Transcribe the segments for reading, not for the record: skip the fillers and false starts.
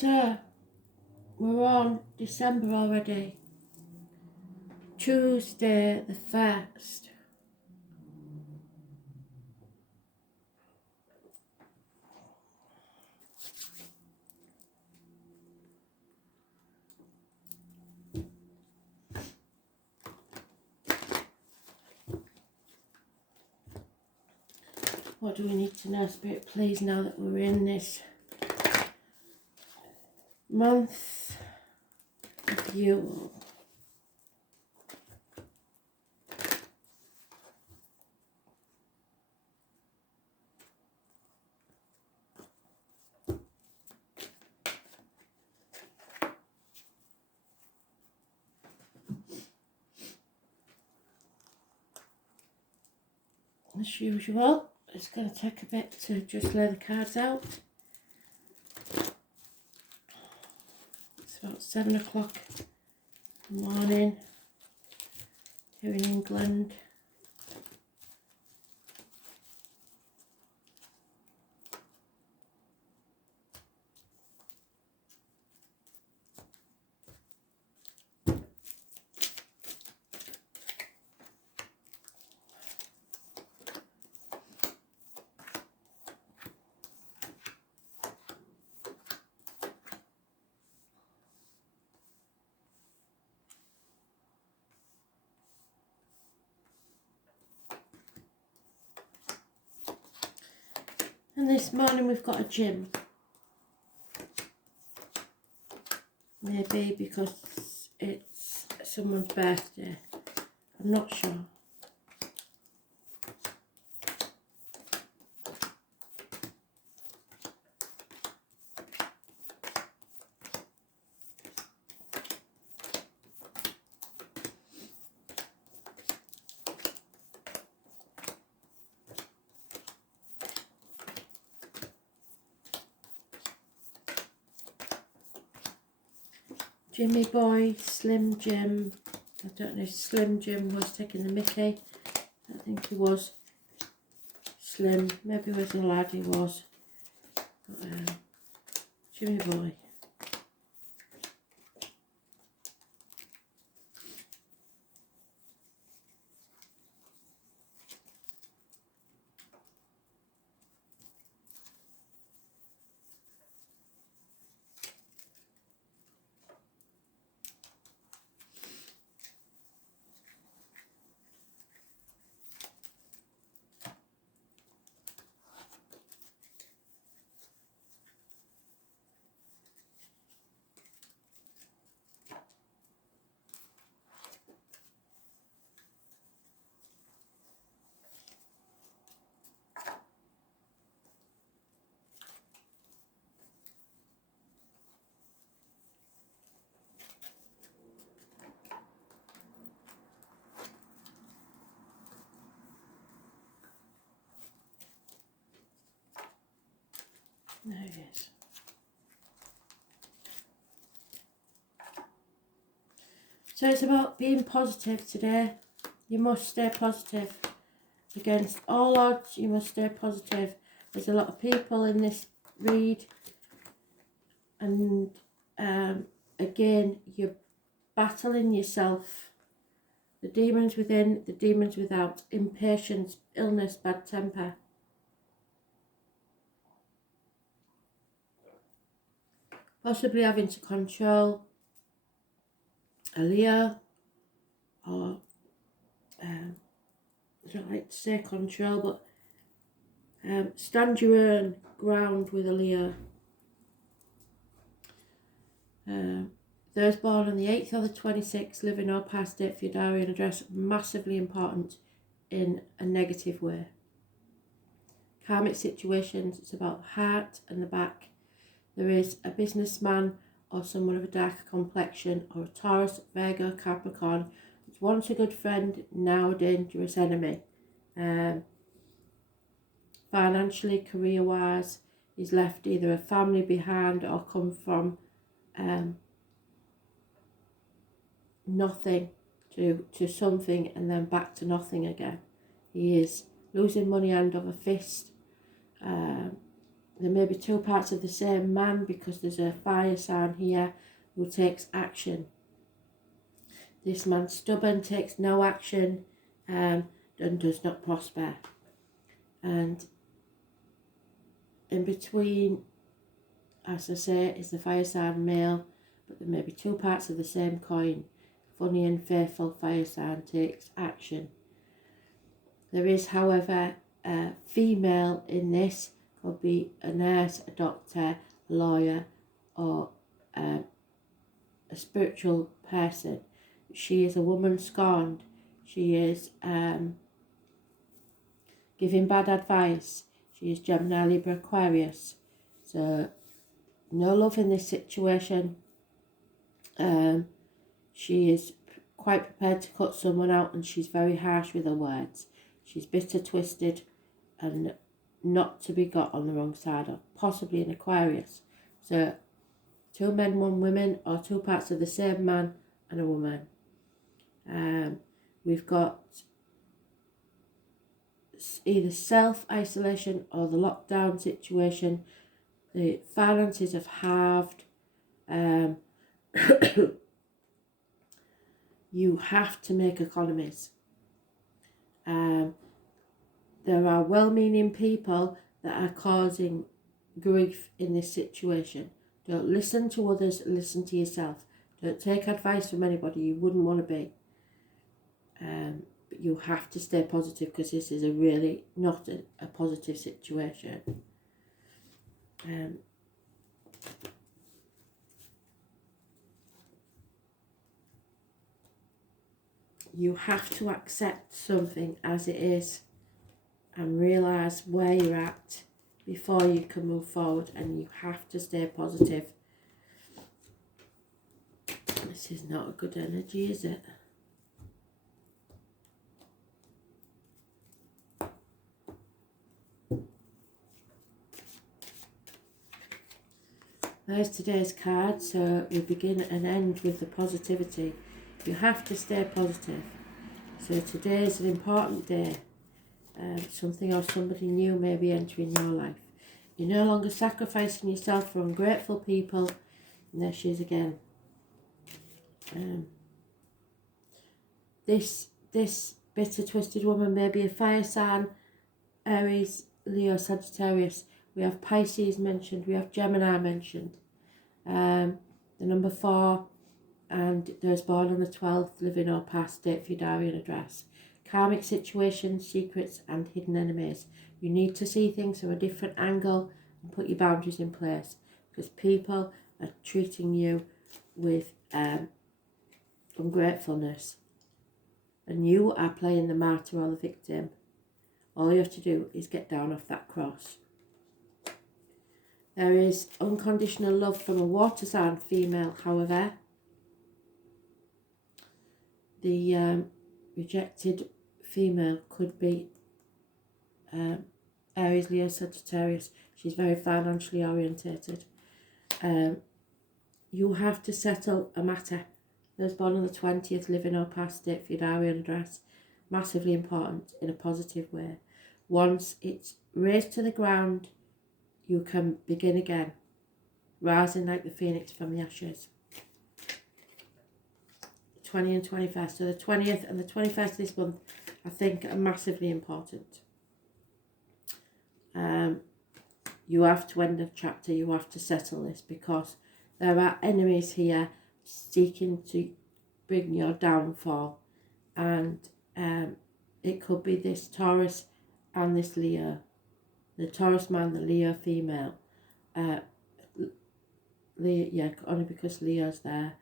So, we're on December already. Tuesday the 1st. What do we need to know, Spirit, please, now that we're in this month of Yule? As usual, it's going to take a bit to just lay the cards out. It's about 7 o'clock in the morning here in England. And this morning we've got a gym. Maybe because it's someone's birthday. I'm not sure. Jimmy Boy, Slim Jim. I don't know if Slim Jim was taking the mickey. I think he was. Slim, maybe he was a lad, he was. But, Jimmy Boy. There he is. So it's about being positive today. You must stay positive. Against all odds, you must stay positive. There's a lot of people in this read. And again, you're battling yourself. The demons within, the demons without. Impatience, illness, bad temper. Possibly having to control a Leo, or I don't like to say control, but stand your own ground with a Leo. Those born on the 8th or the 26th, living or past date for your diary and address, massively important in a negative way. Karmic situations, it's about the heart and the back. There is a businessman or someone of a darker complexion, or a Taurus, Virgo, Capricorn. It's once a good friend, now a dangerous enemy. Financially, career-wise, he's left either a family behind or come from nothing to something and then back to nothing again. He is losing money hand over fist. there may be two parts of the same man, because there's a fire sign here who takes action. This man's stubborn, takes no action, and does not prosper. And in between, as I say, is the fire sign male, but there may be two parts of the same coin. Funny and faithful fire sign takes action. There is, however, a female in this. Could be a nurse, a doctor, a lawyer, or a spiritual person. She is a woman scorned. She is giving bad advice. She is Gemini, Libra, Aquarius. So no love in this situation. She is quite prepared to cut someone out, and she's very harsh with her words. She's bitter, twisted, and not to be got on the wrong side of, possibly an Aquarius. So two men, one woman, or two parts of the same man and a woman. We've got either self-isolation or the lockdown situation. The finances have halved. You have to make economies. There are well-meaning people that are causing grief in this situation. Don't listen to others, listen to yourself. Don't take advice from anybody you wouldn't want to be. But you have to stay positive, because this is a really not a positive situation. You have to accept something as it is and realise where you're at before you can move forward, and you have to stay positive. This is not a good energy, is it? There's today's card, so we begin and end with the positivity. You have to stay positive. So today is an important day. Something or somebody new may be entering your life. You're no longer sacrificing yourself for ungrateful people. And there she is again. This bitter, twisted woman may be a fire sign, Aries, Leo, Sagittarius. We have Pisces mentioned. We have Gemini mentioned. The number 4, and those born on the 12th, living or past, date for your diary and address. Karmic situations, secrets, and hidden enemies. You need to see things from a different angle and put your boundaries in place, because people are treating you with ungratefulness, and you are playing the martyr or the victim. All you have to do is get down off that cross. There is unconditional love from a water sign female, however. The rejected female could be Aries, Leo, Sagittarius. She's very financially orientated. You have to settle a matter. Those born on the 20th, living or past, date for your diary and address. Massively important in a positive way. Once it's raised to the ground, you can begin again, rising like the phoenix from the ashes. 20 and 21st. So the 20th and the 21st this month, I think, are massively important. You have to end the chapter. You have to settle this, because there are enemies here seeking to bring your downfall. And it could be this Taurus and this Leo. The Taurus man, the Leo female. Leo, only because Leo's there.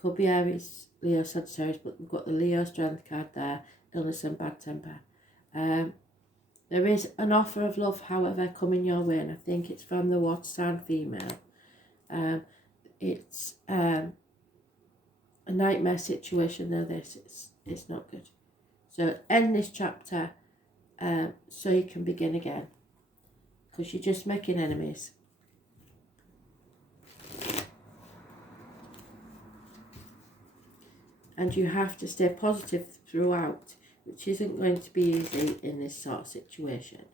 Could be Aries, Leo, Sagittarius, but we've got the Leo strength card there. Illness and bad temper. There is an offer of love, however, coming your way, and I think it's from the water sign female. It's a nightmare situation, though. It's not good. So end this chapter so you can begin again, because you're just making enemies. And you have to stay positive throughout, which isn't going to be easy in this sort of situation.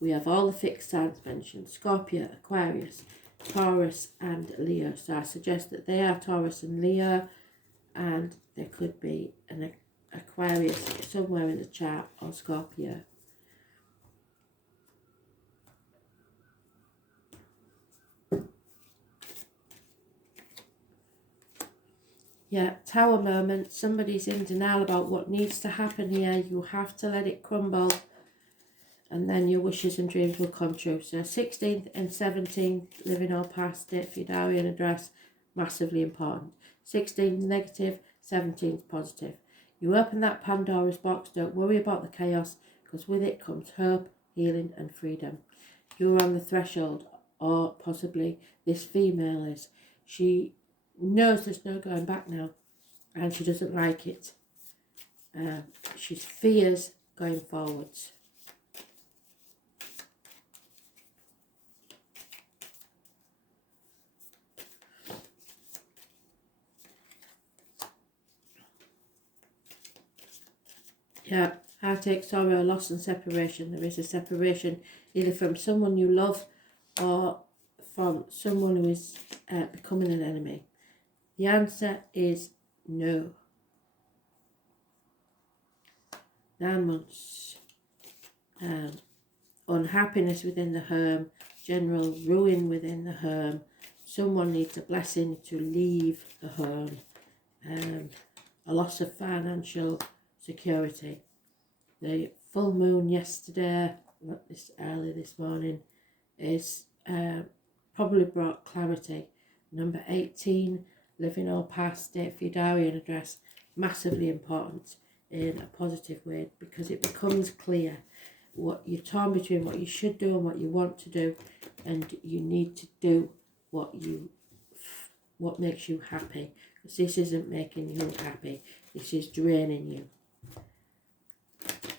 we have all the fixed signs mentioned: Scorpio, Aquarius, Taurus and Leo. So I suggest that they are Taurus and Leo, and there could be an Aquarius somewhere in the chart, or Scorpio. Yeah, Tower moment. Somebody's in denial about what needs to happen here. You have to let it crumble, and then your wishes and dreams will come true. So 16th and 17th, living or past, date for your diary and address, massively important. 16th negative, 17th positive. You open that Pandora's box, don't worry about the chaos, because with it comes hope, healing and freedom. You're on the threshold, or possibly this female is. She knows there's no going back now, and she doesn't like it. She fears going forwards. Yeah, heartache, sorrow, loss and separation. There is a separation either from someone you love or from someone who is becoming an enemy. The answer is no. 9 months. Unhappiness within the home, general ruin within the home. Someone needs a blessing to leave the home. A loss of financial security. The full moon yesterday, early this morning, is probably brought clarity. Number 18, living or past, date for your diary and address, massively important in a positive way, because it becomes clear what you're torn between, what you should do and what you want to do, and you need to do what makes you happy, because this isn't making you happy, this is draining you.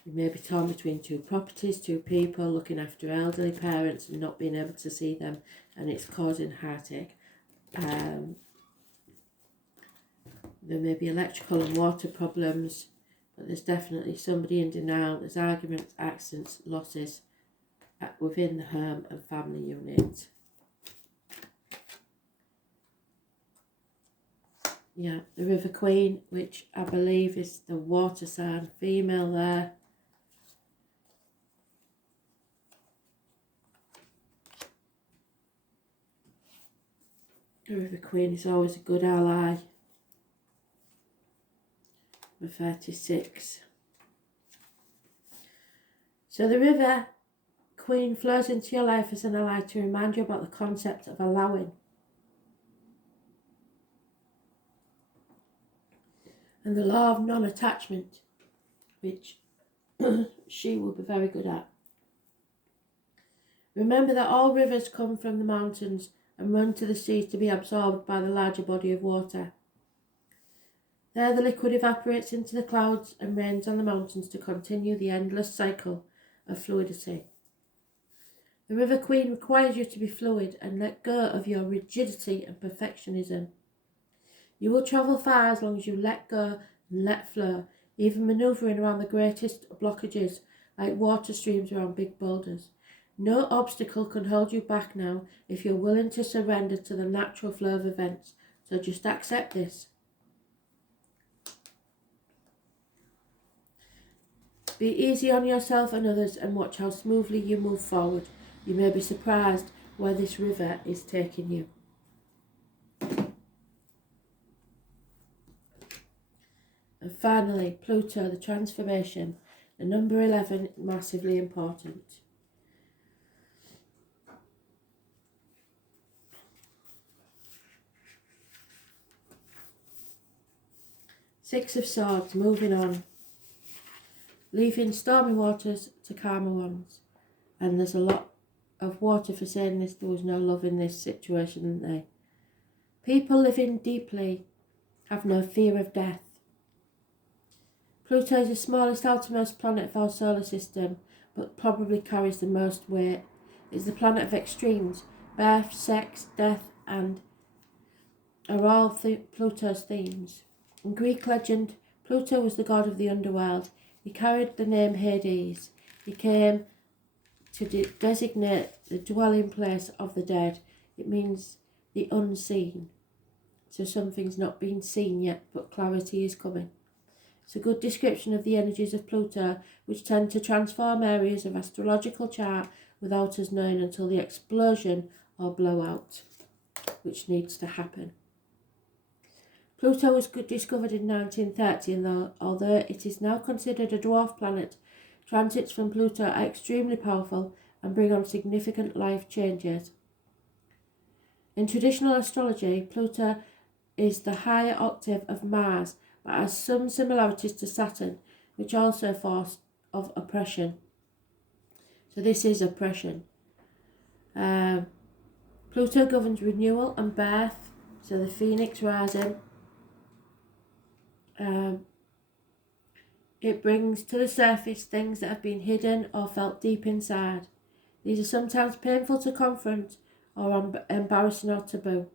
You may be torn between two properties, two people, looking after elderly parents and not being able to see them, and it's causing heartache. There may be electrical and water problems, but there's definitely somebody in denial. There's arguments, accidents, losses within the home and family unit. Yeah, the River Queen, which I believe is the water sign female there. The River Queen is always a good ally. Number 36. So the River Queen flows into your life as an ally to remind you about the concept of allowing. And the law of non-attachment, which she will be very good at. Remember that all rivers come from the mountains and run to the sea to be absorbed by the larger body of water. There the liquid evaporates into the clouds and rains on the mountains to continue the endless cycle of fluidity. The River Queen requires you to be fluid and let go of your rigidity and perfectionism. You will travel far as long as you let go and let flow, even manoeuvring around the greatest blockages like water streams around big boulders. No obstacle can hold you back now if you're willing to surrender to the natural flow of events. So just accept this. Be easy on yourself and others and watch how smoothly you move forward. You may be surprised where this river is taking you. And finally, Pluto, the transformation, the number 11, massively important. Six of Swords, moving on. Leaving stormy waters to calmer ones. And there's a lot of water for saying this. There was no love in this situation, isn't there? People living deeply have no fear of death. Pluto is the smallest outermost planet of our solar system, but probably carries the most weight. It's the planet of extremes. Birth, sex, death, and are all Pluto's themes. In Greek legend, Pluto was the god of the underworld. He carried the name Hades. He came to designate the dwelling place of the dead. It means the unseen. So something's not been seen yet, but clarity is coming. It's a good description of the energies of Pluto, which tend to transform areas of astrological chart without us knowing until the explosion or blowout, which needs to happen. Pluto was discovered in 1930, and although it is now considered a dwarf planet, transits from Pluto are extremely powerful and bring on significant life changes. In traditional astrology, Pluto is the higher octave of Mars, but has some similarities to Saturn, which also force of oppression. So this is oppression. Pluto governs renewal and birth, so the phoenix rising. It brings to the surface things that have been hidden or felt deep inside. These are sometimes painful to confront or embarrassing or taboo.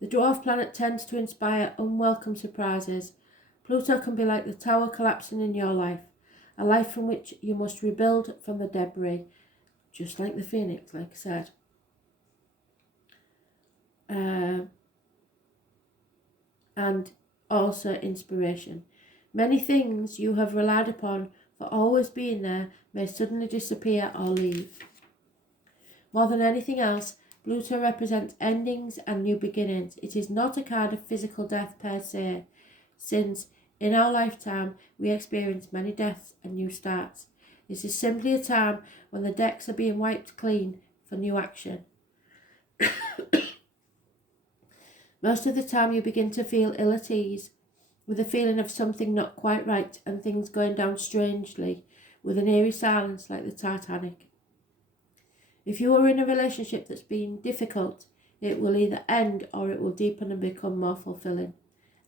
The dwarf planet tends to inspire unwelcome surprises. Pluto can be like the tower collapsing in your life, a life from which you must rebuild from the debris, just like the phoenix, like I said. And also inspiration. Many things you have relied upon for always being there may suddenly disappear or leave. More than anything else, Pluto represents endings and new beginnings. It is not a card of physical death per se, since in our lifetime we experience many deaths and new starts. This is simply a time when the decks are being wiped clean for new action. Most of the time you begin to feel ill at ease, with a feeling of something not quite right and things going down strangely, with an eerie silence like the Titanic. If you are in a relationship that's been difficult, it will either end or it will deepen and become more fulfilling.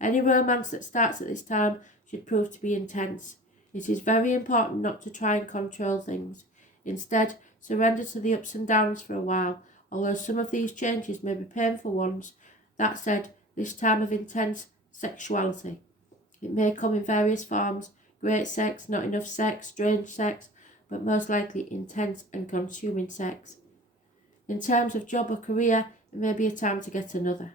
Any romance that starts at this time should prove to be intense. It is very important not to try and control things. Instead, surrender to the ups and downs for a while, although some of these changes may be painful ones. That said, this time of intense sexuality. It may come in various forms: great sex, not enough sex, strange sex, but most likely intense and consuming sex. In terms of job or career, it may be a time to get another.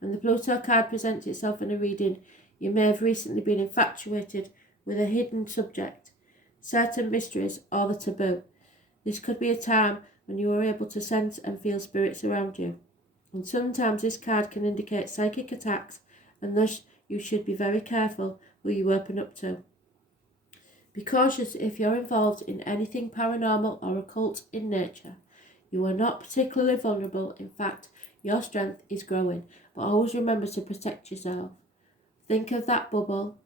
When the Pluto card presents itself in a reading, you may have recently been infatuated with a hidden subject, certain mysteries, or the taboo. This could be a time when you are able to sense and feel spirits around you. And sometimes this card can indicate psychic attacks, and thus you should be very careful who you open up to. Be cautious if you're involved in anything paranormal or occult in nature. You are not particularly vulnerable. In fact, your strength is growing, but always remember to protect yourself. Think of that bubble,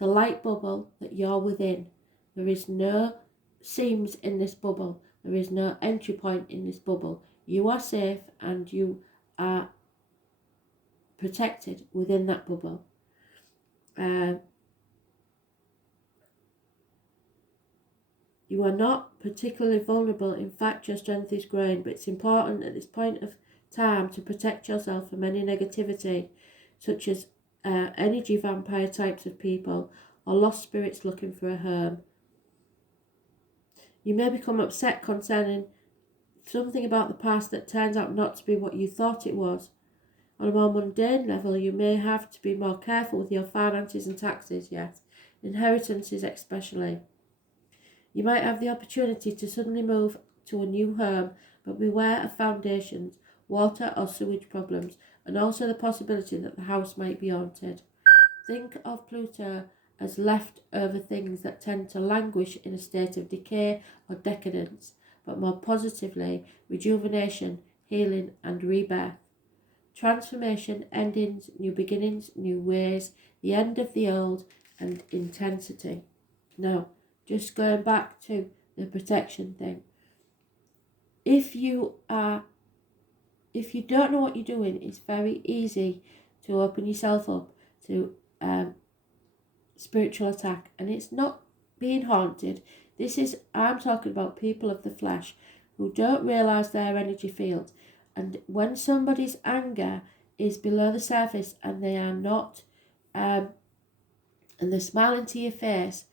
the light bubble that you're within. There is no seams in this bubble. There is no entry point in this bubble. You are safe and you are protected within that bubble. You are not particularly vulnerable. In fact, your strength is growing, but it's important at this point of time to protect yourself from any negativity, such as energy vampire types of people or lost spirits looking for a home. You may become upset concerning something about the past that turns out not to be what you thought it was. On a more mundane level, you may have to be more careful with your finances and taxes, yes, inheritances especially. You might have the opportunity to suddenly move to a new home, but beware of foundations, water or sewage problems, and also the possibility that the house might be haunted. Think of Pluto as leftover things that tend to languish in a state of decay or decadence, but more positively, rejuvenation, healing and rebirth. Transformation, endings, new beginnings, new ways, the end of the old, and intensity. Now, just going back to the protection thing. If you don't know what you're doing, it's very easy to open yourself up to spiritual attack. And it's not being haunted. I'm talking about people of the flesh who don't realise their energy field. And when somebody's anger is below the surface and they are not, and they're smiling to your face,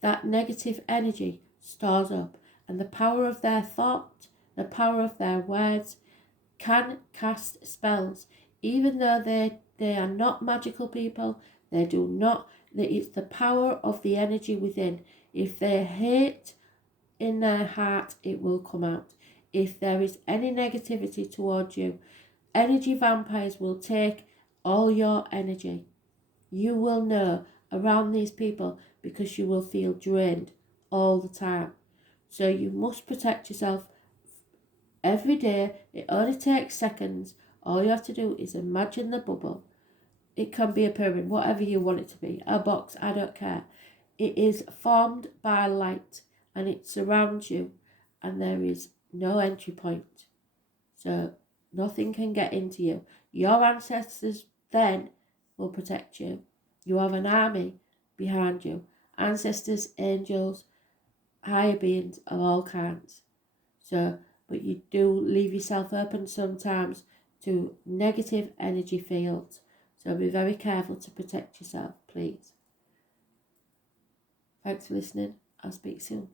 that negative energy stores up. and the power of their thought, the power of their words can cast spells, even though they are not magical people. They do not. It's the power of the energy within. If they hate in their heart, it will come out. If there is any negativity towards you, energy vampires will take all your energy. You will know around these people because you will feel drained all the time. So you must protect yourself every day. It only takes seconds. All you have to do is imagine the bubble. It can be a pyramid, whatever you want it to be, a box, I don't care. It is formed by light and it surrounds you, and there is no entry point. So nothing can get into you. Your ancestors then will protect you. You have an army behind you. Ancestors, angels, higher beings of all kinds. So, but you do leave yourself open sometimes to negative energy fields. So be very careful to protect yourself, please. Thanks for listening. I'll speak soon.